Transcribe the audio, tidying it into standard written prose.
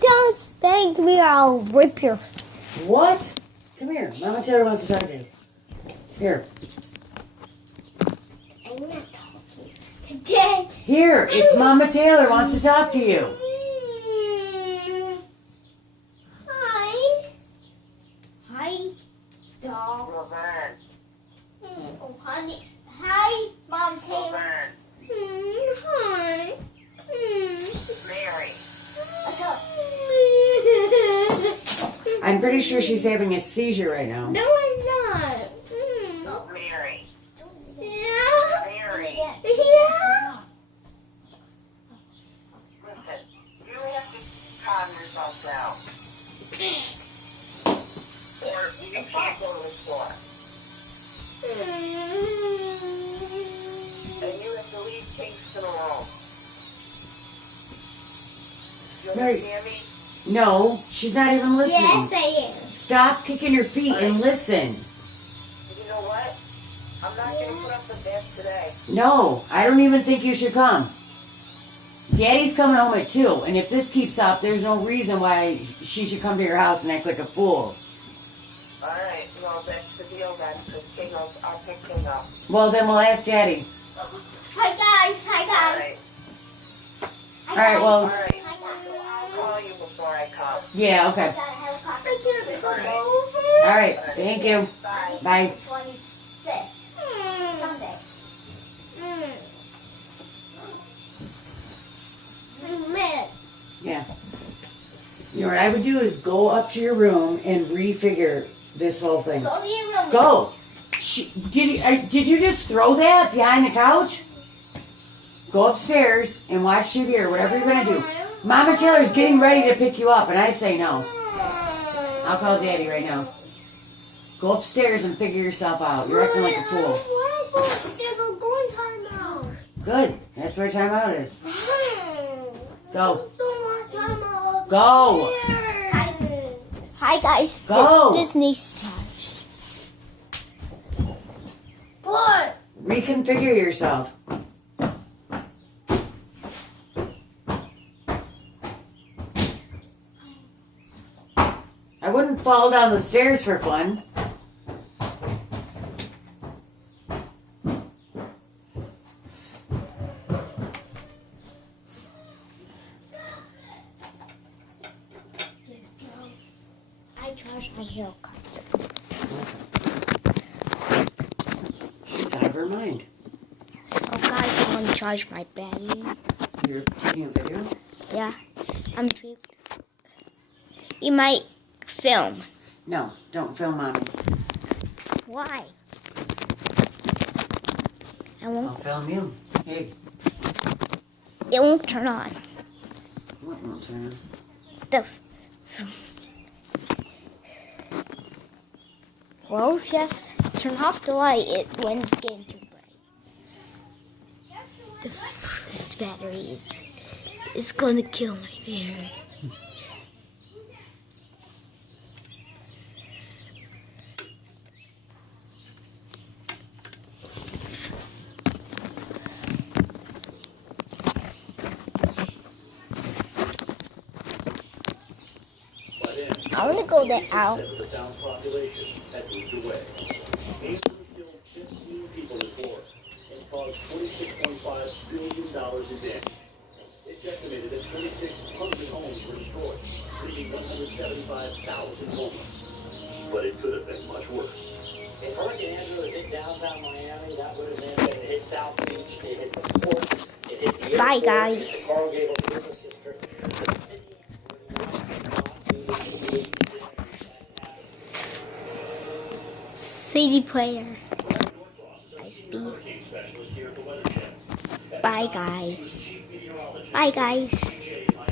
Don't spank me or I'll rip your... What? Come here. Mama Taylor wants to talk to you. Here. I'm not talking today. Here. It's Mama Taylor wants to talk to you. Hi. Hi, dog. Laverne. Oh, honey. Hi, Mom Taylor. Laverne. Hi. Mary. I'm pretty sure she's having a seizure right now. No, I'm not. Mary. Yeah. Mary. Yeah. Listen, you have to calm yourself down. Or you can't go to the store. And you have to leave Kingston alone. You Mary. understand me? No, she's not even listening. Yes, I am. Stop kicking your feet and listen. You know what? I'm not going to put up with this today. No, I don't even think you should come. Daddy's coming home at 2, and if this keeps up, there's no reason why she should come to your house and act like a fool. Alright, well, that's the deal then, because I'll pick King up. Well, then we'll ask Daddy. Hi, guys. Hi, guys. Alright, Hi, Alright, well, guys. I'll call you before I come. yeah, okay. Alright, thank you. Bye. 25th. Sunday. Yeah. You know what I would do is go up to your room and refigure this whole thing. Go to your room. Go! Did you just throw that behind the couch? Go upstairs and watch TV or whatever you're going to do. Mama Taylor's getting ready to pick you up, and I say no. I'll call Daddy right now. Go upstairs and figure yourself out. You're acting like a fool. Go in timeout. Good. That's where timeout is. Go. Go. Hi guys. Go. Disney's charge. What? Reconfigure yourself. I wouldn't fall down the stairs for fun. I charged my helicopter. She's out of her mind. So guys, I'm gonna charge my battery. You're taking a video? Yeah. You might film. No, don't film Mommy. Why? I'll film you. Hey, It won't turn on. what won't turn on? Well, just turn off the light when it's getting too bright. This battery is gonna kill my battery. I want to go there out. The town's population had moved away. Haiti killed 15 people in war and caused $46.5 billion in damage. It's estimated that 2,600 homes were destroyed, leaving 175,000 homeless. But it could have been much worse. If Hurricane Andrew had hit downtown Miami, that would have meant that it hit South Beach, it hit the port, it hit the airport, Bye, it hit guys. the Coral Gables business district. The city CD player. Bye guys. Bye guys.